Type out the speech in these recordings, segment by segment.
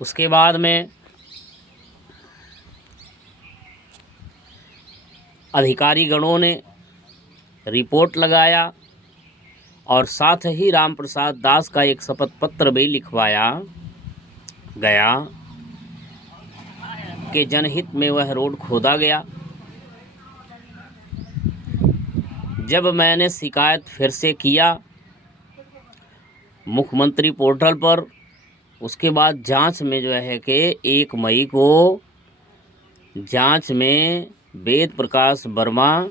उसके बाद में अधिकारी गणों ने रिपोर्ट लगाया और साथ ही राम प्रसाद दास का एक शपथ पत्र भी लिखवाया गया कि जनहित में वह रोड खोदा गया। जब मैंने शिकायत फिर से किया मुख्यमंत्री पोर्टल पर, उसके बाद जांच में जो है कि 1 मई को जांच में वेद प्रकाश वर्मा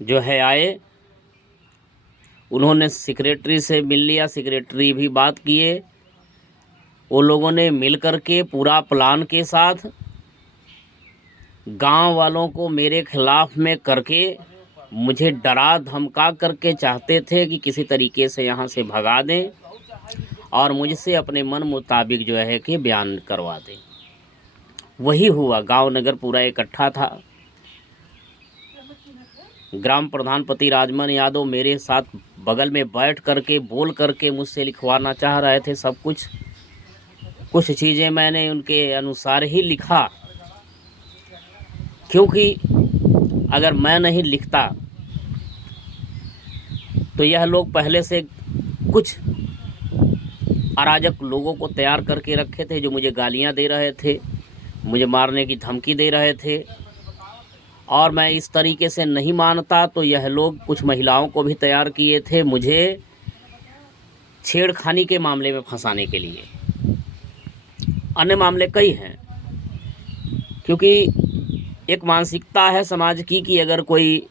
जो है आए। उन्होंने सेक्रेटरी से मिल लिया, सेक्रेटरी भी बात किए। वो लोगों ने मिल कर के पूरा प्लान के साथ गांव वालों को मेरे खिलाफ में करके मुझे डरा धमका करके चाहते थे कि किसी तरीके से यहाँ से भगा दें और मुझसे अपने मन मुताबिक जो है कि बयान करवा दें। वही हुआ। गांव नगर पूरा इकट्ठा था। ग्राम प्रधान पति राजमन यादव मेरे साथ बगल में बैठ करके बोल करके मुझसे लिखवाना चाह रहे थे सब कुछ। कुछ चीज़ें मैंने उनके अनुसार ही लिखा, क्योंकि अगर मैं नहीं लिखता तो यह लोग पहले से कुछ अराजक लोगों को तैयार करके रखे थे जो मुझे गालियां दे रहे थे, मुझे मारने की धमकी दे रहे थे। और मैं इस तरीके से नहीं मानता तो यह लोग कुछ महिलाओं को भी तैयार किए थे मुझे छेड़खानी के मामले में फंसाने के लिए। अन्य मामले कई हैं, क्योंकि एक मानसिकता है समाज की कि अगर कोई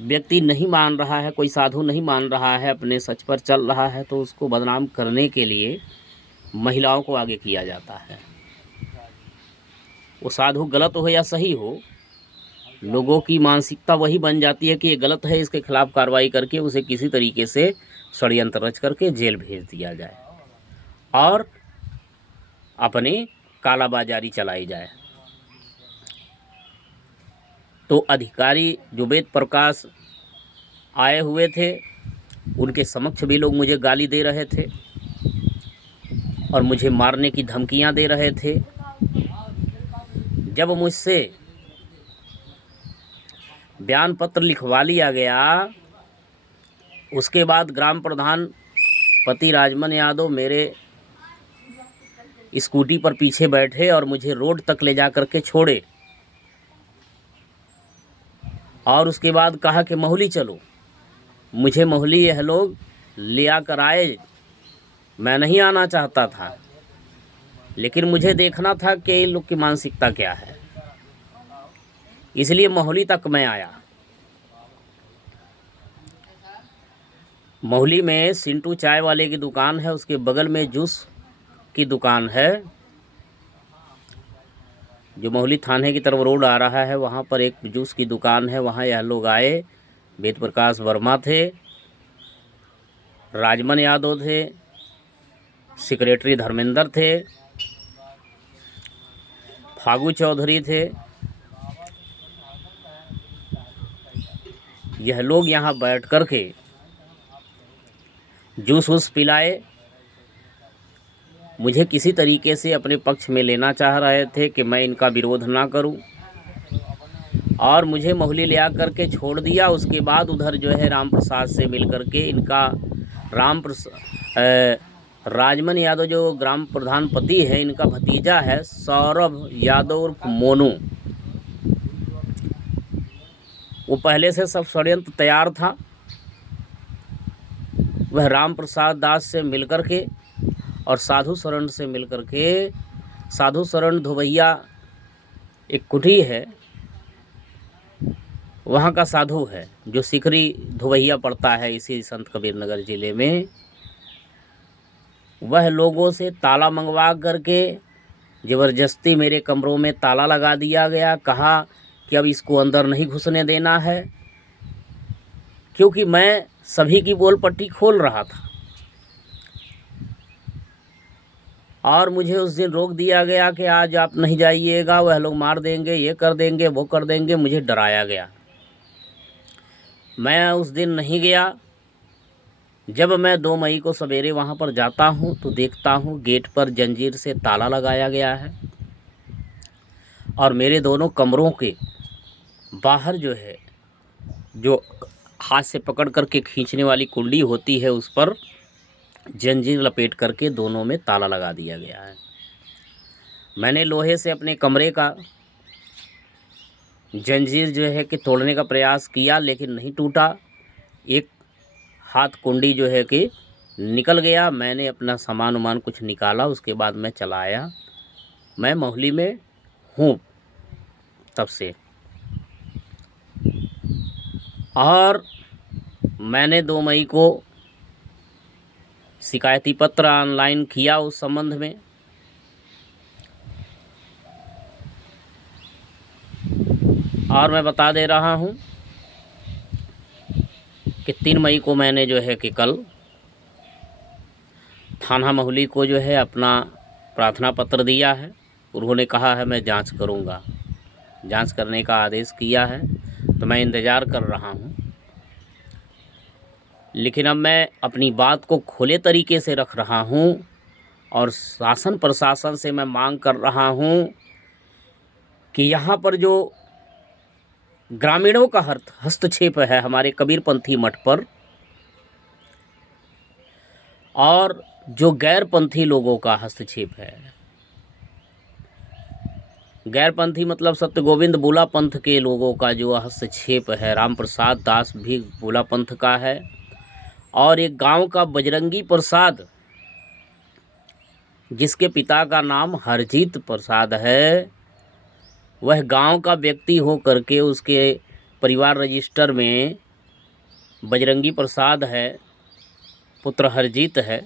व्यक्ति नहीं मान रहा है, कोई साधु नहीं मान रहा है, अपने सच पर चल रहा है, तो उसको बदनाम करने के लिए महिलाओं को आगे किया जाता है। वो साधु गलत हो या सही हो, लोगों की मानसिकता वही बन जाती है कि ये गलत है, इसके खिलाफ कार्रवाई करके उसे किसी तरीके से षड्यंत्र रच करके जेल भेज दिया जाए और अपनी कालाबाजारी चलाई जाए। तो अधिकारी जो वेद प्रकाश आए हुए थे, उनके समक्ष भी लोग मुझे गाली दे रहे थे और मुझे मारने की धमकियां दे रहे थे। जब मुझसे बयान पत्र लिखवा लिया गया, उसके बाद ग्राम प्रधान पति राजमन यादव मेरे स्कूटी पर पीछे बैठे और मुझे रोड तक ले जा कर के छोड़े और उसके बाद कहा कि मोहाली चलो। मुझे मोहाली यह लोग ले आकर आए। मैं नहीं आना चाहता था, लेकिन मुझे देखना था कि इन लोग की मानसिकता क्या है, इसलिए मोहाली तक मैं आया। मोहाली में सिंटू चाय वाले की दुकान है, उसके बगल में जूस की दुकान है। जो मोहाली थाने की तरफ रोड आ रहा है, वहाँ पर एक जूस की दुकान है, वहाँ यह लोग आए। वेद प्रकाश वर्मा थे, राजमन यादव थे, सेक्रेटरी धर्मेंद्र थे, फागू चौधरी थे। यह लोग यहाँ बैठ कर के जूस वूस पिलाए, मुझे किसी तरीके से अपने पक्ष में लेना चाह रहे थे कि मैं इनका विरोध ना करूं, और मुझे मोहाली ले आकर के छोड़ दिया। उसके बाद उधर जो है राम प्रसाद से मिल कर के इनका राजमन यादव जो ग्राम प्रधान पति है, इनका भतीजा है सौरभ यादव उर्फ मोनू। वो पहले से सब षड्यंत्र तैयार था। वह राम प्रसाद दास से मिल कर के और साधु शरण से मिल कर के, साधु शरण धोबैया एक कुटी है, वहाँ का साधु है जो सिकरी धोबैया पड़ता है इसी संत कबीर नगर ज़िले में। वह लोगों से ताला मंगवा करके ज़बरदस्ती मेरे कमरों में ताला लगा दिया गया। कहा कि अब इसको अंदर नहीं घुसने देना है, क्योंकि मैं सभी की बोल पट्टी खोल रहा था। और मुझे उस दिन रोक दिया गया कि आज आप नहीं जाइएगा, वह लोग मार देंगे, ये कर देंगे, वो कर देंगे। मुझे डराया गया। मैं उस दिन नहीं गया। जब मैं 2 मई को सवेरे वहाँ पर जाता हूँ तो देखता हूँ गेट पर जंजीर से ताला लगाया गया है और मेरे दोनों कमरों के बाहर जो है, जो हाथ से पकड़ करके खींचने वाली कुंडी होती है, उस पर जंजीर लपेट करके दोनों में ताला लगा दिया गया है। मैंने लोहे से अपने कमरे का जंजीर जो है कि तोड़ने का प्रयास किया, लेकिन नहीं टूटा। एक हाथ कुंडी जो है कि निकल गया। मैंने अपना सामान उमान कुछ निकाला, उसके बाद मैं चला आया। मैं मोहाली में हूँ तब से, और मैंने 2 मई को शिकायती पत्र ऑनलाइन किया उस संबंध में। और मैं बता दे रहा हूँ कि 3 मई को मैंने जो है कि कल थाना मोहाली को जो है अपना प्रार्थना पत्र दिया है। उन्होंने कहा है मैं जांच करूँगा, जांच करने का आदेश किया है, तो मैं इंतज़ार कर रहा हूँ। लेकिन अब मैं अपनी बात को खुले तरीके से रख रहा हूँ और शासन प्रशासन से मैं मांग कर रहा हूँ कि यहाँ पर जो ग्रामीणों का हस्तक्षेप है हमारे कबीरपंथी मठ पर, और जो गैरपंथी लोगों का हस्तक्षेप है, गैरपंथी मतलब सत्य गोविंद बुला पंथ के लोगों का जो हस्तक्षेप है, राम प्रसाद दास भी बुला पंथ का है, और एक गांव का बजरंगी प्रसाद जिसके पिता का नाम हरजीत प्रसाद है, वह गांव का व्यक्ति हो करके उसके परिवार रजिस्टर में बजरंगी प्रसाद है, पुत्र हरजीत है,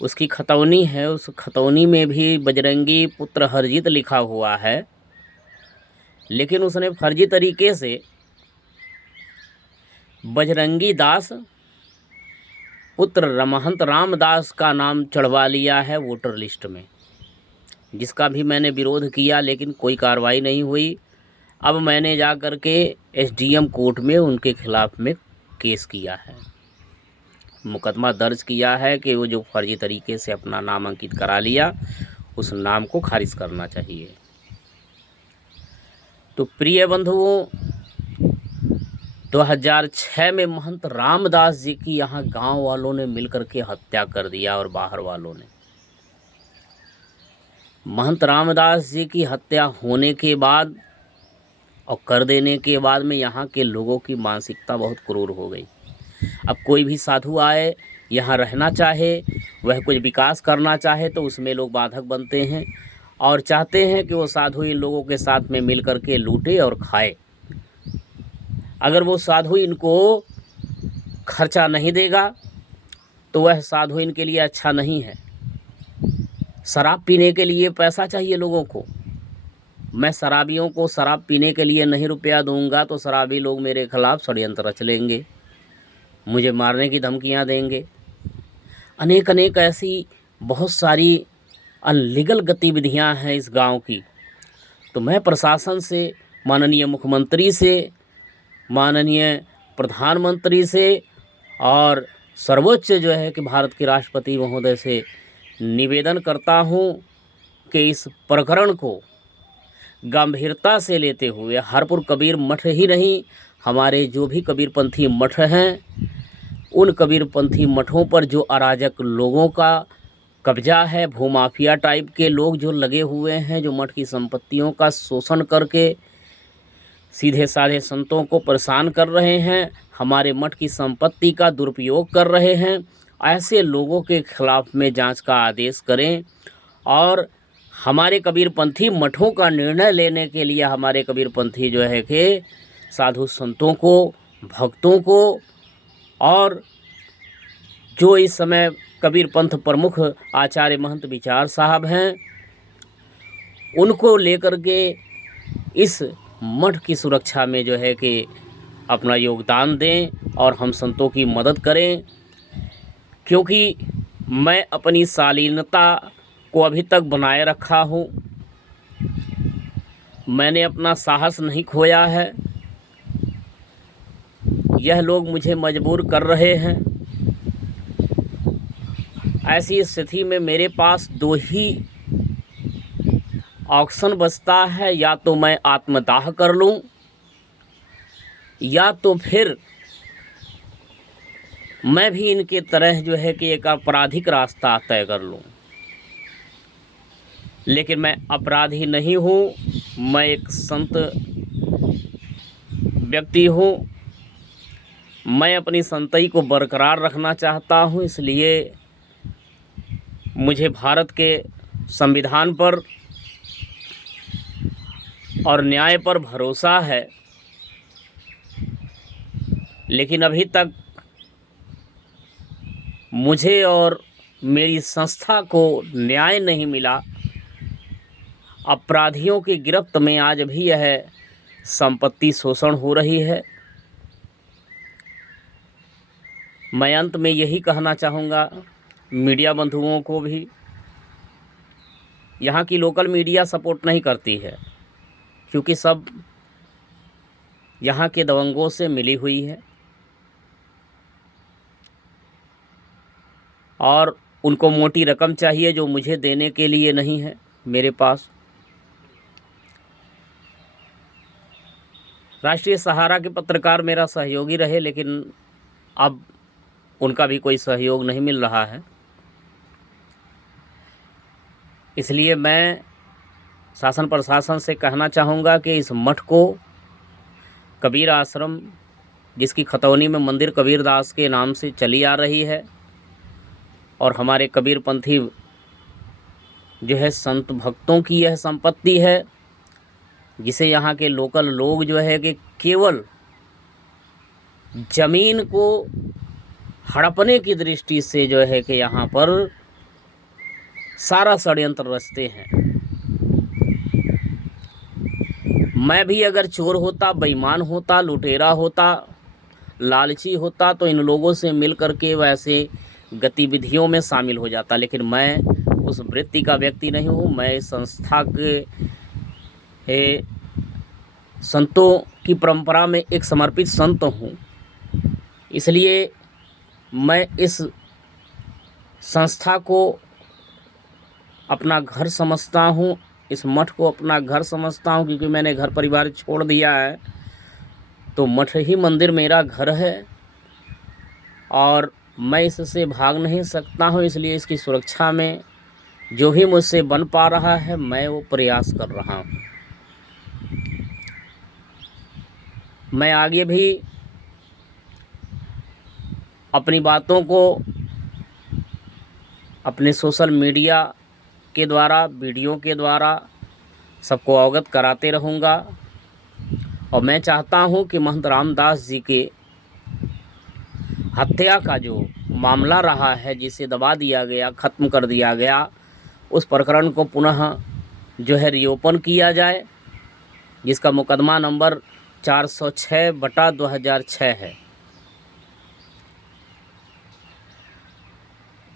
उसकी खतौनी है, उस खतौनी में भी बजरंगी पुत्र हरजीत लिखा हुआ है। लेकिन उसने फर्जी तरीके से बजरंगी दास पुत्र महंत रामदास का नाम चढ़वा लिया है वोटर लिस्ट में, जिसका भी मैंने विरोध किया, लेकिन कोई कार्रवाई नहीं हुई। अब मैंने जा कर के एसडीएम कोर्ट में उनके खिलाफ में केस किया है, मुकदमा दर्ज किया है कि वो जो फर्जी तरीके से अपना नाम अंकित करा लिया, उस नाम को खारिज करना चाहिए। तो प्रिय बंधुओं, 2006 में महंत रामदास जी की यहाँ गांव वालों ने मिलकर के हत्या कर दिया, और बाहर वालों ने। महंत रामदास जी की हत्या होने के बाद और कर देने के बाद में यहाँ के लोगों की मानसिकता बहुत क्रूर हो गई। अब कोई भी साधु आए, यहाँ रहना चाहे, वह कुछ विकास करना चाहे, तो उसमें लोग बाधक बनते हैं और चाहते हैं कि वो साधु इन लोगों के साथ में मिल कर के लूटे और खाए। अगर वो साधु इनको खर्चा नहीं देगा तो वह साधु इनके लिए अच्छा नहीं है। शराब पीने के लिए पैसा चाहिए लोगों को। मैं शराबियों को शराब पीने के लिए नहीं रुपया दूंगा तो शराबी लोग मेरे खिलाफ षड्यंत्र रच लेंगे, मुझे मारने की धमकियां देंगे। अनेक अनेक ऐसी बहुत सारी अनलीगल गतिविधियां हैं इस गांव की। तो मैं प्रशासन से, माननीय मुख्यमंत्री से, माननीय प्रधानमंत्री से और सर्वोच्च जो है कि भारत के राष्ट्रपति महोदय से निवेदन करता हूं कि इस प्रकरण को गंभीरता से लेते हुए हरपुर कबीर मठ ही नहीं, हमारे जो भी कबीरपंथी मठ हैं, उन कबीरपंथी मठों पर जो अराजक लोगों का कब्जा है, भूमाफिया टाइप के लोग जो लगे हुए हैं, जो मठ की संपत्तियों का शोषण करके सीधे साधे संतों को परेशान कर रहे हैं, हमारे मठ की संपत्ति का दुरुपयोग कर रहे हैं, ऐसे लोगों के खिलाफ में जांच का आदेश करें। और हमारे कबीरपंथी मठों का निर्णय लेने के लिए हमारे कबीरपंथी जो है कि साधु संतों को, भक्तों को, और जो इस समय कबीर पंथ प्रमुख आचार्य महंत विचार साहब हैं, उनको लेकर के इस मठ की सुरक्षा में जो है कि अपना योगदान दें और हम संतों की मदद करें। क्योंकि मैं अपनी शालीनता को अभी तक बनाए रखा हूँ, मैंने अपना साहस नहीं खोया है। यह लोग मुझे मजबूर कर रहे हैं ऐसी स्थिति में मेरे पास दो ही ऑप्शन बचता है, या तो मैं आत्मदाह कर लूं, या तो फिर मैं भी इनके तरह जो है कि एक आपराधिक रास्ता तय कर लूं। लेकिन मैं अपराधी नहीं हूँ, मैं एक संत व्यक्ति हूँ। मैं अपनी संतई को बरकरार रखना चाहता हूँ, इसलिए मुझे भारत के संविधान पर और न्याय पर भरोसा है। लेकिन अभी तक मुझे और मेरी संस्था को न्याय नहीं मिला। अपराधियों की गिरफ्त में आज भी यह संपत्ति शोषण हो रही है। मैं अंत में यही कहना चाहूँगा मीडिया बंधुओं को भी, यहाँ की लोकल मीडिया सपोर्ट नहीं करती है, क्योंकि सब यहाँ के दबंगों से मिली हुई है और उनको मोटी रकम चाहिए जो मुझे देने के लिए नहीं है मेरे पास। राष्ट्रीय सहारा के पत्रकार मेरा सहयोगी रहे, लेकिन अब उनका भी कोई सहयोग नहीं मिल रहा है। इसलिए मैं शासन प्रशासन से कहना चाहूँगा कि इस मठ को कबीर आश्रम, जिसकी खतौनी में मंदिर कबीरदास के नाम से चली आ रही है, और हमारे कबीरपंथी जो है संत भक्तों की यह संपत्ति है, जिसे यहाँ के लोकल लोग जो है कि केवल ज़मीन को हड़पने की दृष्टि से जो है कि यहाँ पर सारा षड्यंत्र रचते हैं। मैं भी अगर चोर होता, बेईमान होता, लुटेरा होता, लालची होता, तो इन लोगों से मिल कर के वैसे गतिविधियों में शामिल हो जाता। लेकिन मैं उस वृत्ति का व्यक्ति नहीं हूँ। मैं संस्था के संतों की परंपरा में एक समर्पित संत हूँ। इसलिए मैं इस संस्था को अपना घर समझता हूँ, इस मठ को अपना घर समझता हूँ, क्योंकि मैंने घर परिवार छोड़ दिया है तो मठ ही मंदिर मेरा घर है और मैं इससे भाग नहीं सकता हूँ। इसलिए इसकी सुरक्षा में जो भी मुझसे बन पा रहा है मैं वो प्रयास कर रहा हूँ। मैं आगे भी अपनी बातों को अपने सोशल मीडिया के द्वारा, वीडियो के द्वारा सबको अवगत कराते रहूँगा। और मैं चाहता हूँ कि महंत रामदास जी के हत्या का जो मामला रहा है, जिसे दबा दिया गया, ख़त्म कर दिया गया, उस प्रकरण को पुनः जो है रिओपन किया जाए, जिसका मुकदमा नंबर 406/2006 है।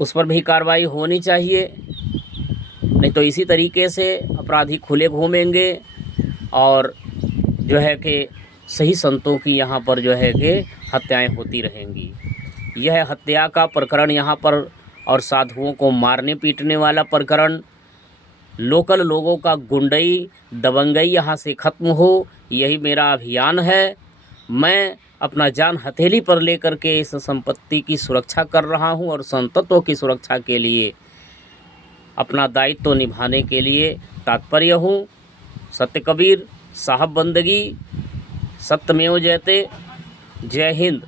उस पर भी कार्रवाई होनी चाहिए, नहीं तो इसी तरीके से अपराधी खुले घूमेंगे और जो है कि सही संतों की यहाँ पर जो है कि हत्याएं होती रहेंगी। यह हत्या का प्रकरण यहाँ पर और साधुओं को मारने पीटने वाला प्रकरण, लोकल लोगों का गुंडई दबंगई यहाँ से ख़त्म हो, यही मेरा अभियान है। मैं अपना जान हथेली पर लेकर के इस संपत्ति की सुरक्षा कर रहा हूँ और संतों की सुरक्षा के लिए अपना दायित्व निभाने के लिए तात्पर्य हूँ। सत्य कबीर, साहब बंदगी, सत्यमेव जयते। जय हिंद।